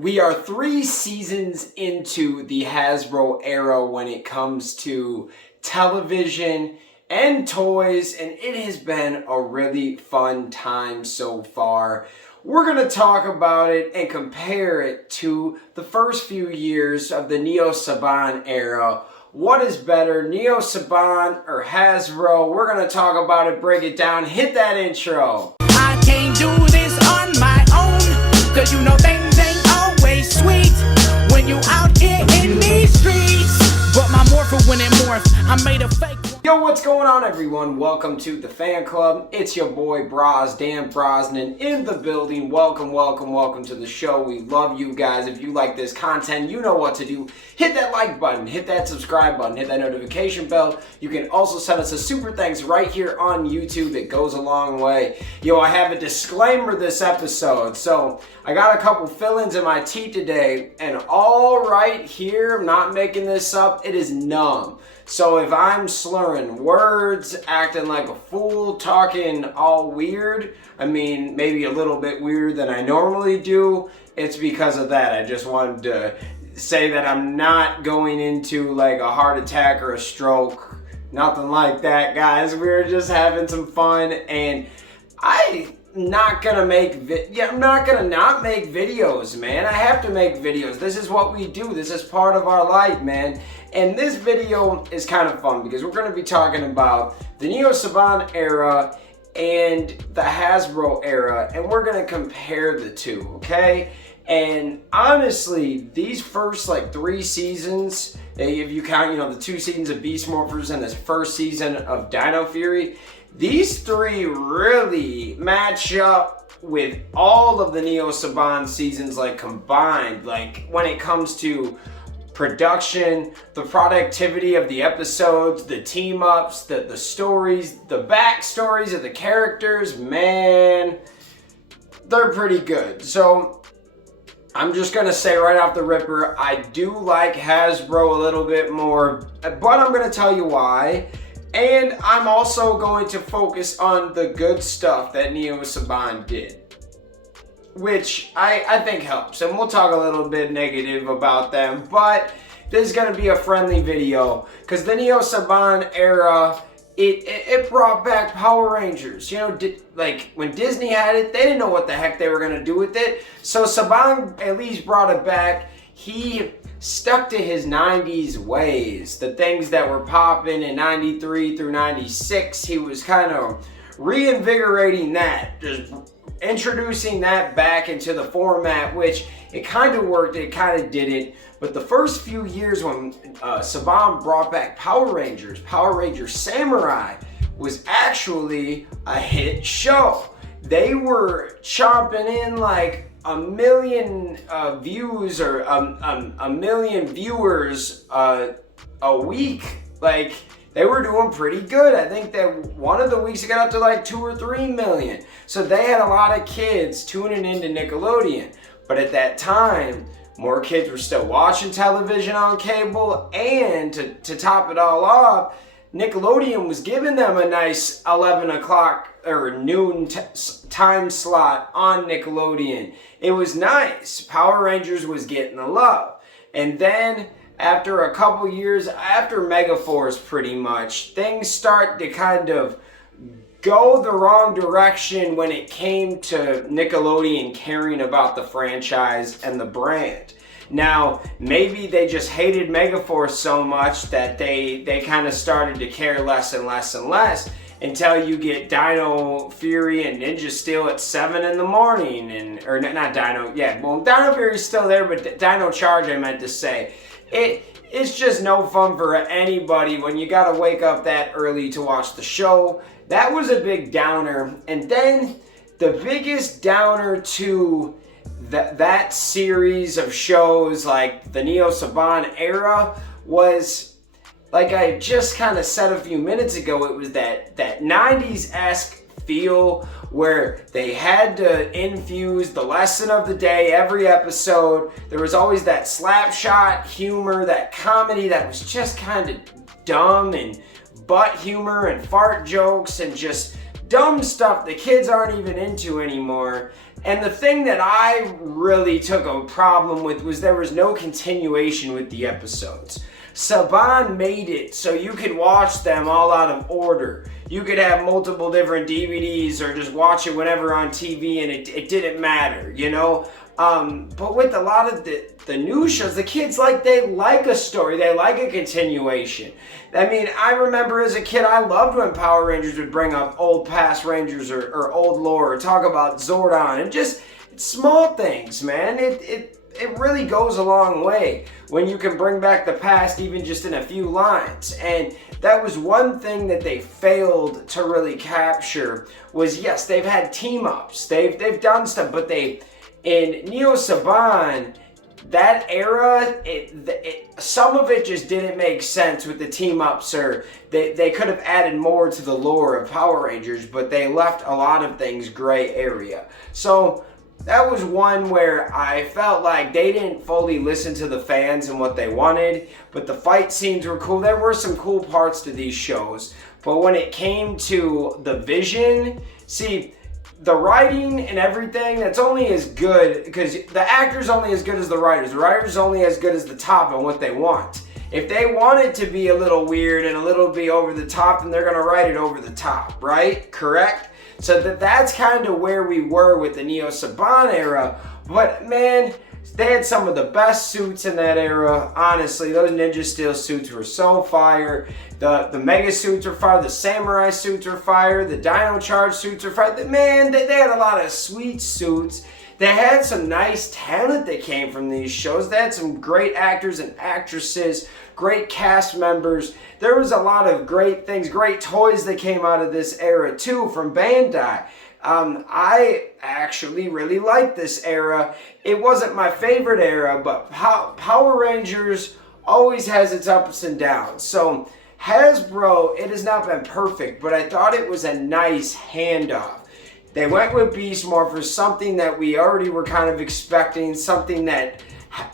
We are 3 seasons into the Hasbro era when it comes to television and toys, and it has been a really fun time so far. We're going to talk about it and compare it to the first few years of the NEO-Saban era. What is better, NEO-Saban or Hasbro? We're going to talk about it, break it down. Hit that intro. I can't do this on my own, 'cause you know things ain't always sweet when you out here in these streets. But my morpher when it morphed, I made a fake one. Yo, what's going on, everyone? Welcome to the fan club. It's your boy Dan Brosnan in the building. Welcome to the show. We love you guys. If you like this content, you know what to do. Hit that like button, hit that subscribe button, hit that notification bell. You can also send us a super thanks right here on YouTube. It goes a long way. Yo, I have a disclaimer this episode. So I got a couple fill-ins in my teeth today, and all right here, I'm not making this up, it is numb. So if I'm slurring words, acting like a fool, talking all weird, I mean, maybe a little bit weirder than I normally do, it's because of that. I just wanted to say that I'm not going into like a heart attack or a stroke. Nothing like that, guys. We were just having some fun, and I'm not gonna not make videos, man. I have to make videos. This is what we do. This is part of our life, man. And this video is kind of fun because we're gonna be talking about the NEO-Saban era and the Hasbro era, and we're gonna compare the two, okay? And honestly, these first like 3 seasons, if you count, the 2 seasons of Beast Morphers and this first season of Dino Fury, these 3 really match up with all of the NEO-Saban seasons like combined, like when it comes to production, the productivity of the episodes, the team ups, the stories, the backstories of the characters, man, they're pretty good. So I'm just gonna say right off the ripper, I do like Hasbro a little bit more, but I'm gonna tell you why. And I'm also going to focus on the good stuff that NEO-Saban did, which I think helps. And we'll talk a little bit negative about them, but this is going to be a friendly video because the NEO-Saban era, it brought back Power Rangers. Like when Disney had it, they didn't know what the heck they were going to do with it. So Saban at least brought it back. He stuck to his 90s ways, the things that were popping in 93 through 96. He was kind of reinvigorating that, just introducing that back into the format, which it kind of worked, it kind of didn't. But the first few years when Saban brought back Power Rangers Samurai was actually a hit show. They were chomping in like a million views or a million viewers a week. Like, they were doing pretty good. I think that one of the weeks it got up to like 2 or 3 million. So they had a lot of kids tuning into Nickelodeon. But at that time, more kids were still watching television on cable, and to top it all off, Nickelodeon was giving them a nice 11 o'clock or noon time slot on Nickelodeon. It was nice. Power Rangers was getting the love. And then after a couple years, after Megaforce pretty much, things start to kind of go the wrong direction when it came to Nickelodeon caring about the franchise and the brand. Now, maybe they just hated Megaforce so much that they kind of started to care less and less and less until you get Dino Fury and Ninja Steel at 7 in the morning. Dino Fury's still there, but Dino Charge, I meant to say. It's just no fun for anybody when you gotta wake up that early to watch the show. That was a big downer. And then the biggest downer to that series of shows, like the NEO-Saban era, was, like I just kind of said a few minutes ago, it was that 90s-esque feel where they had to infuse the lesson of the day every episode. There was always that slapshot humor, that comedy that was just kind of dumb, and butt humor and fart jokes and just dumb stuff the kids aren't even into anymore. And the thing that I really took a problem with was there was no continuation with the episodes. Saban made it so you could watch them all out of order. You could have multiple different DVDs or just watch it whenever on TV and it didn't matter, you know? But with a lot of the new shows, the kids they like a story, they like a continuation. I mean, I remember as a kid, I loved when Power Rangers would bring up old past Rangers or old lore or talk about Zordon and just small things, man. It really goes a long way when you can bring back the past even just in a few lines. And that was one thing that they failed to really capture was, yes, they've had team-ups. They've done stuff, but in NEO-Saban, that era, some of it just didn't make sense with the team-ups, or they could have added more to the lore of Power Rangers, but they left a lot of things gray area. So that was one where I felt like they didn't fully listen to the fans and what they wanted, but the fight scenes were cool. There were some cool parts to these shows, but when it came to the vision, see, the writing and everything, that's only as good, because the actor's only as good as the writers. The writer's only as good as the top and what they want. If they want it to be a little weird and a little bit over the top, then they're going to write it over the top, right? Correct? So that's kind of where we were with the NEO-Saban era. But man, they had some of the best suits in that era. Honestly, those Ninja Steel suits were so fire. The Mega suits were fire. The Samurai suits were fire. The Dino Charge suits were fire. Man, they had a lot of sweet suits. They had some nice talent that came from these shows. They had some great actors and actresses, great cast members. There was a lot of great things, great toys that came out of this era too from Bandai. I actually really liked this era. It wasn't my favorite era, but Power Rangers always has its ups and downs. So Hasbro, it has not been perfect, but I thought it was a nice handoff. They went with Beast Morphers, something that we already were kind of expecting, something that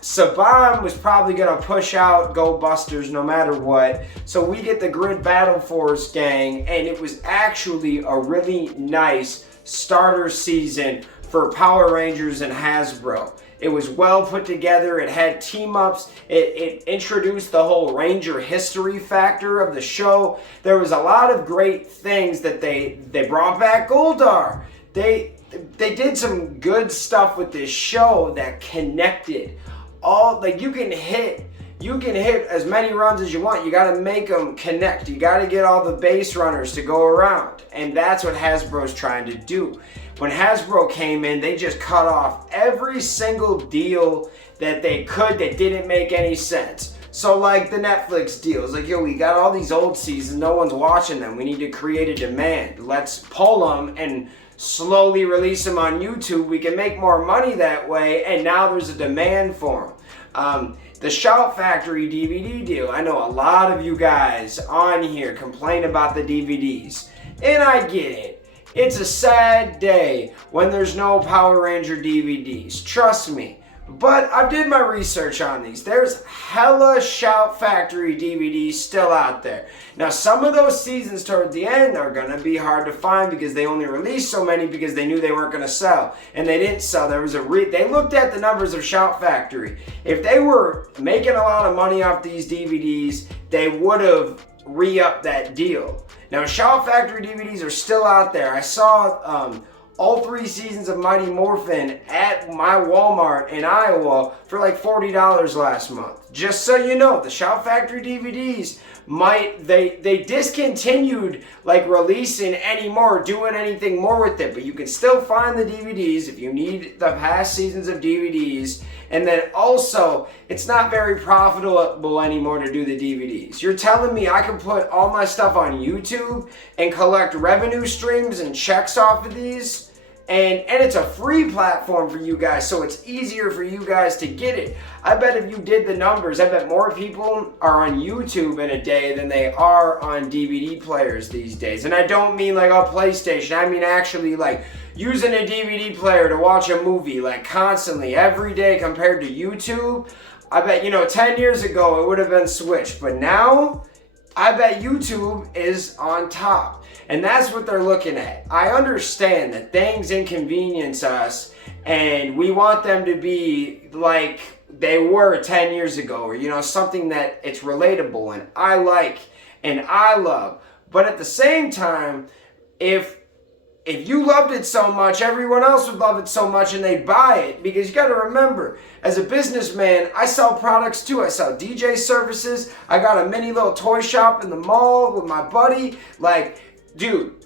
Saban was probably going to push out Go Busters no matter what. So we get the Grid Battle Force gang, and it was actually a really nice starter season for Power Rangers and Hasbro. It was well put together. It had team-ups. It introduced the whole Ranger history factor of the show. There was a lot of great things that they brought back Goldar. They did some good stuff with this show that connected. You can hit as many runs as you want. You got to make them connect. You got to get all the base runners to go around. And that's what Hasbro's trying to do. When Hasbro came in, they just cut off every single deal that they could that didn't make any sense. So like the Netflix deals, like, yo, we got all these old seasons, no one's watching them. We need to create a demand. Let's pull them and slowly release them on YouTube. We can make more money that way, and now there's a demand for them. The Shout Factory DVD deal. I know a lot of you guys on here complain about the DVDs, and I get it. It's a sad day when there's no Power Ranger DVDs. Trust me. But I did my research on these. There's hella Shout Factory DVDs still out there. Now, some of those seasons toward the end are going to be hard to find because they only released so many because they knew they weren't going to sell. And they didn't sell. They looked at the numbers of Shout Factory. If they were making a lot of money off these DVDs, they would have re-upped that deal. Now, Shout Factory DVDs are still out there. I saw all 3 seasons of Mighty Morphin at my Walmart in Iowa for like $40 last month. Just so you know, the Shout Factory DVDs they discontinued like releasing anymore, doing anything more with it, but you can still find the DVDs if you need the past seasons of DVDs. And then also, it's not very profitable anymore to do the DVDs. You're telling me I can put all my stuff on YouTube and collect revenue streams and checks off of these? And it's a free platform for you guys, so it's easier for you guys to get it. I bet if you did the numbers, I bet more people are on YouTube in a day than they are on DVD players these days. And I don't mean like a PlayStation. I mean actually like using a DVD player to watch a movie like constantly every day compared to YouTube. I bet, 10 years ago it would have been switched. But now, I bet YouTube is on top. And that's what they're looking at. I understand that things inconvenience us And we want them to be like they were 10 years ago, or, you know, something that it's relatable and I like and I love. But at the same time, if you loved it so much, everyone else would love it so much and they'd buy it. Because you got to remember, as a businessman, I sell products too. I sell DJ services. I got a mini little toy shop in the mall with my buddy. Like, dude,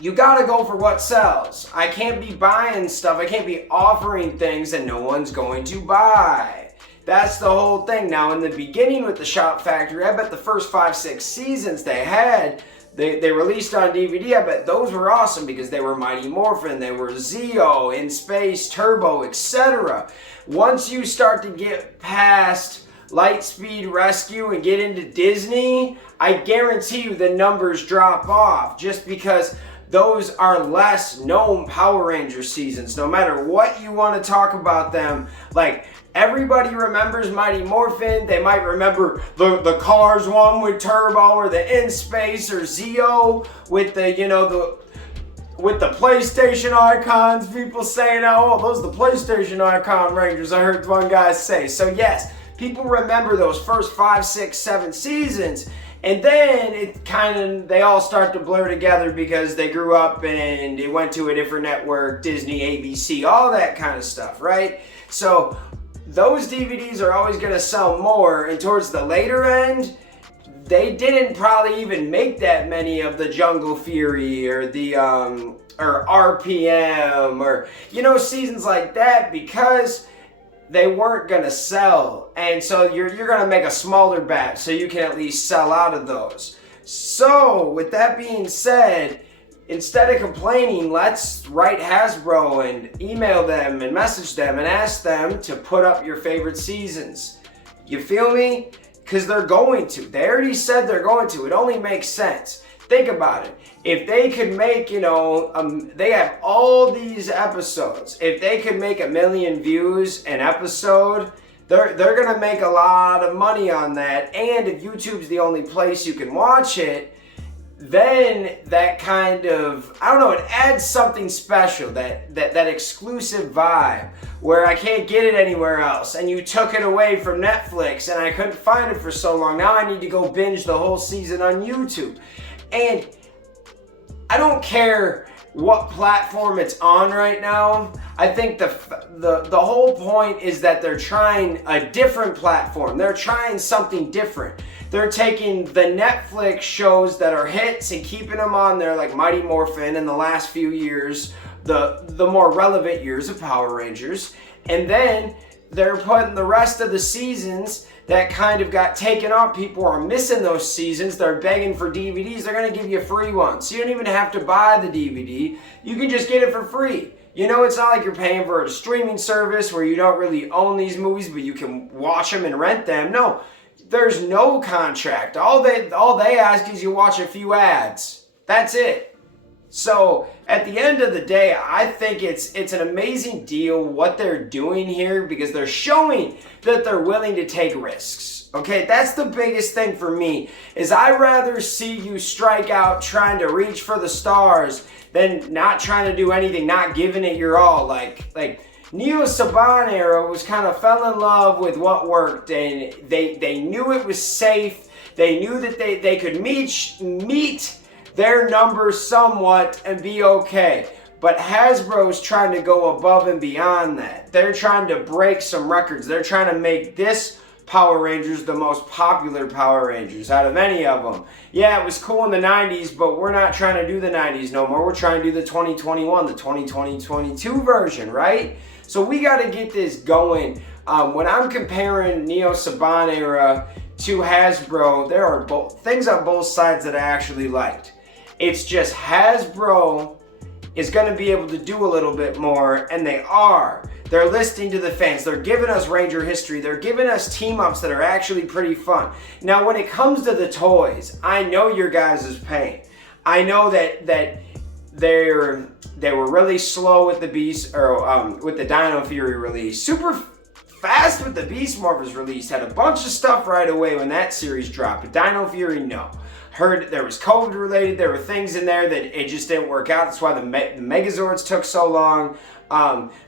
you got to go for what sells. I can't be buying stuff. I can't be offering things that no one's going to buy. That's the whole thing. Now, in the beginning with the Shop Factory, I bet the first 5-6 seasons they had, they released on DVD, I bet those were awesome because they were Mighty Morphin, they were Zeo, In Space, Turbo, etc. Once you start to get past Lightspeed Rescue and get into Disney, I guarantee you the numbers drop off just because those are less known Power Ranger seasons. No matter what you want to talk about them, like, everybody remembers Mighty Morphin. They might remember the Cars one with Turbo, or the In Space, or Zeo with the, you know, with the PlayStation icons. People saying, oh, those are the PlayStation icon Rangers. I heard one guy say. So yes, people remember those first 5, 6, 7 seasons. And then they all start to blur together because they grew up and they went to a different network, Disney, ABC, all that kind of stuff, right? So those DVDs are always going to sell more, and towards the later end, they didn't probably even make that many of the Jungle Fury or the or RPM or, you know, seasons like that because they weren't going to sell. And so you're going to make a smaller batch so you can at least sell out of those. So with that being said, instead of complaining, let's write Hasbro and email them and message them and ask them to put up your favorite seasons. You feel me? Because they're going to. They already said they're going to. It only makes sense. Think about it. If they could make, you know, they have all these episodes. If they could make 1 million views an episode, they're going to make a lot of money on that. And if YouTube's the only place you can watch it, then that kind of, I don't know, it adds something special, that exclusive vibe where I can't get it anywhere else. And you took it away from Netflix and I couldn't find it for so long. Now I need to go binge the whole season on YouTube. And I don't care what platform it's on right now. I think the whole point is that they're trying a different platform. They're trying something different. They're taking the Netflix shows that are hits and keeping them on there, like Mighty Morphin in the last few years, the more relevant years of Power Rangers, and then they're putting the rest of the seasons that kind of got taken off. People are missing those seasons. They're begging for DVDs. They're going to give you free ones. So you don't even have to buy the DVD. You can just get it for free. You know, it's not like you're paying for a streaming service where you don't really own these movies, but you can watch them and rent them. No, there's no contract. All they ask is you watch a few ads. That's it. So at the end of the day, I think it's an amazing deal what they're doing here because they're showing that they're willing to take risks. Okay, that's the biggest thing for me is I'd rather see you strike out trying to reach for the stars than not trying to do anything, not giving it your all. Like NEO-Saban era was kind of fell in love with what worked and they knew it was safe. They knew that they could meet their numbers somewhat and be okay. But Hasbro's trying to go above and beyond that. They're trying to break some records. They're trying to make this Power Rangers the most popular Power Rangers out of any of them. Yeah, it was cool in the 90s, but we're not trying to do the 90s no more. We're trying to do the 2021, the 2022 version, right? So we got to get this going. When I'm comparing NEO-Saban era to Hasbro, there are things on both sides that I actually liked. It's just Hasbro is going to be able to do a little bit more, and they are. They're listening to the fans. They're giving us Ranger history. They're giving us team-ups that are actually pretty fun. Now, when it comes to the toys, I know your guys' pain. I know that they were really slow with the Beast, or with the Dino Fury release. Super fast with the Beast Morphers release. Had a bunch of stuff right away when that series dropped. But Dino Fury, no. heard there was COVID related. There were things in there that it just didn't work out. That's why the Megazords took so long.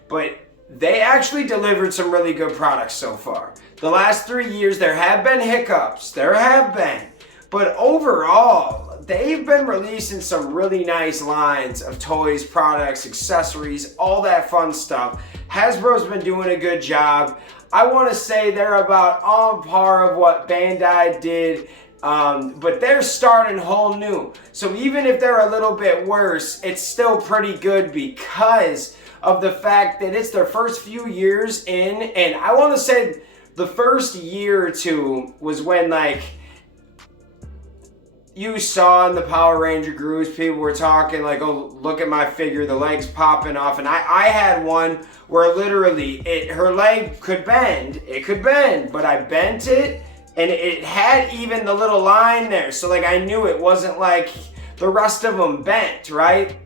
But they actually delivered some really good products so far. The last 3 years, there have been hiccups. There have been. But overall, they've been releasing some really nice lines of toys, products, accessories, all that fun stuff. Hasbro's been doing a good job. I want to say they're about on par of what Bandai did, but they're starting whole new. So even if they're a little bit worse, it's still pretty good because of the fact that it's their first few years in. And I want to say the first year or two was when, like, you saw in the Power Ranger groups, people were talking like, oh, look at my figure, the leg's popping off. And I had one where literally her leg could bend. It could bend, but I bent it and it had even the little line there. So like I knew it wasn't like the rest of them bent, right?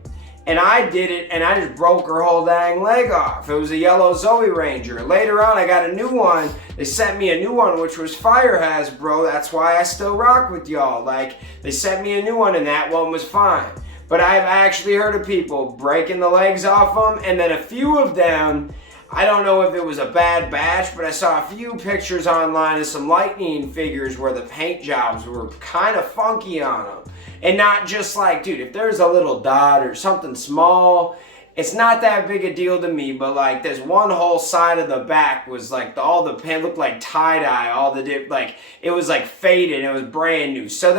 And I did it and I just broke her whole dang leg off. It was a yellow Zoe Ranger. Later on, I got a new one. They sent me a new one, which was Fire Hasbro. That's why I still rock with y'all. Like, they sent me a new one and that one was fine. But I've actually heard of people breaking the legs off them, and then a few of them, I don't know if it was a bad batch, but I saw a few pictures online of some Lightning figures where the paint jobs were kind of funky on them. And not just like, dude, if there's a little dot or something small, it's not that big a deal to me, but like this one whole side of the back was like all the paint looked like tie-dye, all the like it was like faded, it was brand new. So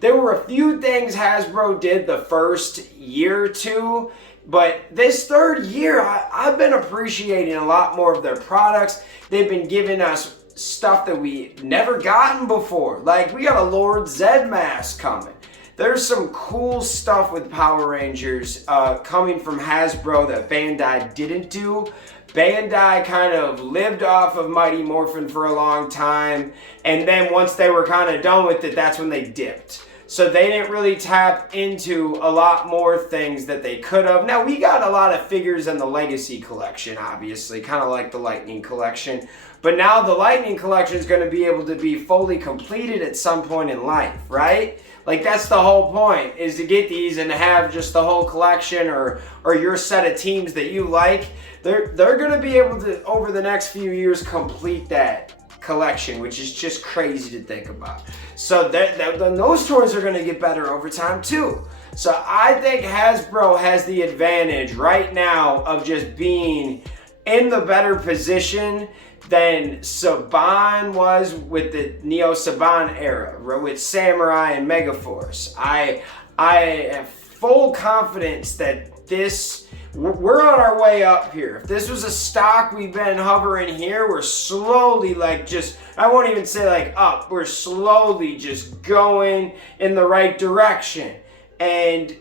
there were a few things Hasbro did the first year or two, but this third year, I've been appreciating a lot more of their products. They've been giving us stuff that we never gotten before. Like, we got a Lord Zed mask coming. There's some cool stuff with Power Rangers coming from Hasbro that Bandai didn't do. Bandai kind of lived off of Mighty Morphin for a long time, and then once they were kind of done with it, that's when they dipped. So they didn't really tap into a lot more things that they could have. Now, we got a lot of figures in the Legacy collection, obviously, kind of like the Lightning collection. But now the Lightning collection is going to be able to be fully completed at some point in life, right? Like, that's the whole point, is to get these and have just the whole collection or your set of teams that you like. They're going to be able to, over the next few years, complete that collection, which is just crazy to think about. So those toys are going to get better over time too. So I think Hasbro has the advantage right now of just being in the better position than Saban was with the NEO-Saban era, with Samurai and Megaforce. I have full confidence that we're on our way up here. If this was a stock, we've been hovering here. We're slowly I won't even say like up. We're slowly just going in the right direction. And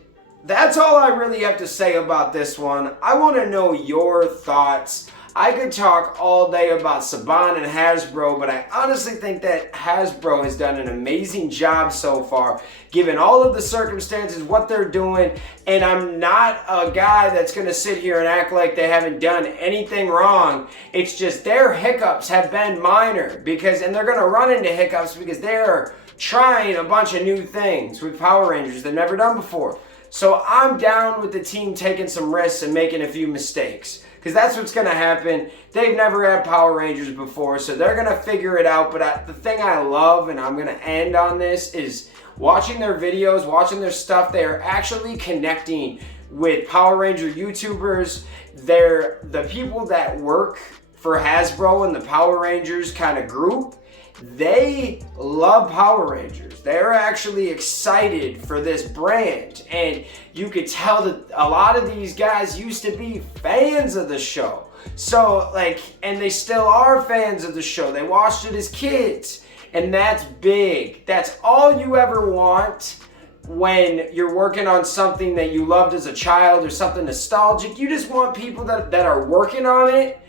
that's all I really have to say about this one. I want to know your thoughts. I could talk all day about Saban and Hasbro, but I honestly think that Hasbro has done an amazing job so far, given all of the circumstances, what they're doing, and I'm not a guy that's going to sit here and act like they haven't done anything wrong. It's just their hiccups have been minor, and they're going to run into hiccups because they're trying a bunch of new things with Power Rangers they've never done before. So I'm down with the team taking some risks and making a few mistakes, because that's what's going to happen. They've never had Power Rangers before, so they're going to figure it out. But the thing I love, and I'm going to end on this, is watching their videos, watching their stuff. They are actually connecting with Power Ranger YouTubers. They're the people that work for Hasbro and the Power Rangers kind of group. They love Power Rangers. They're actually excited for this brand, and you could tell that a lot of these guys used to be fans of the show. So and they still are fans of the show. They watched it as kids, and that's big. That's all you ever want when you're working on something that you loved as a child or something nostalgic. You just want people that are working on it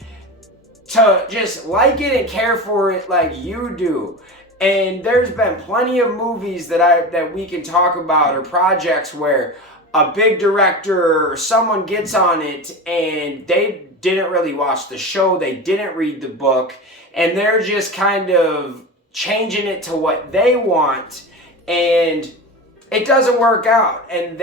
to just like it and care for it like you do. And there's been plenty of movies that we can talk about, or projects where a big director or someone gets on it and they didn't really watch the show, they didn't read the book, and they're just kind of changing it to what they want. And it doesn't work out. And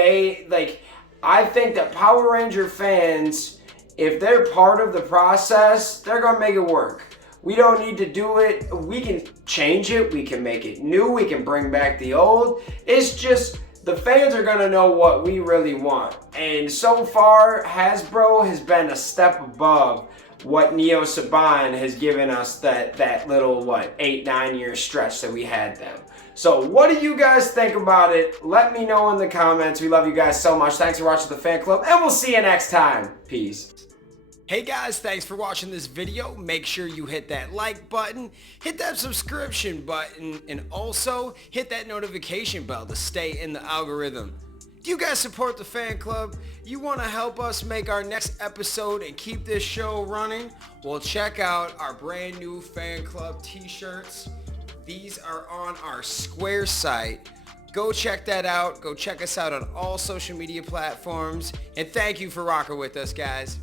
I think that Power Ranger fans, if they're part of the process, they're gonna make it work. We don't need to do it. We can change it. We can make it new. We can bring back the old. It's just the fans are gonna know what we really want. And so far, Hasbro has been a step above what NEO-Saban has given us that little 8-9 year stretch that we had them. So what do you guys think about it? Let me know in the comments. We love you guys so much. Thanks for watching the fan club, and we'll see you next time. Peace. Hey guys, thanks for watching this video. Make sure you hit that like button, hit that subscription button, and also hit that notification bell to stay in the algorithm. Do you guys support the fan club? You want to help us make our next episode and keep this show running? Well, check out our brand new fan club t-shirts. These are on our Square site. Go check that out. Go check us out on all social media platforms. And thank you for rocking with us, guys.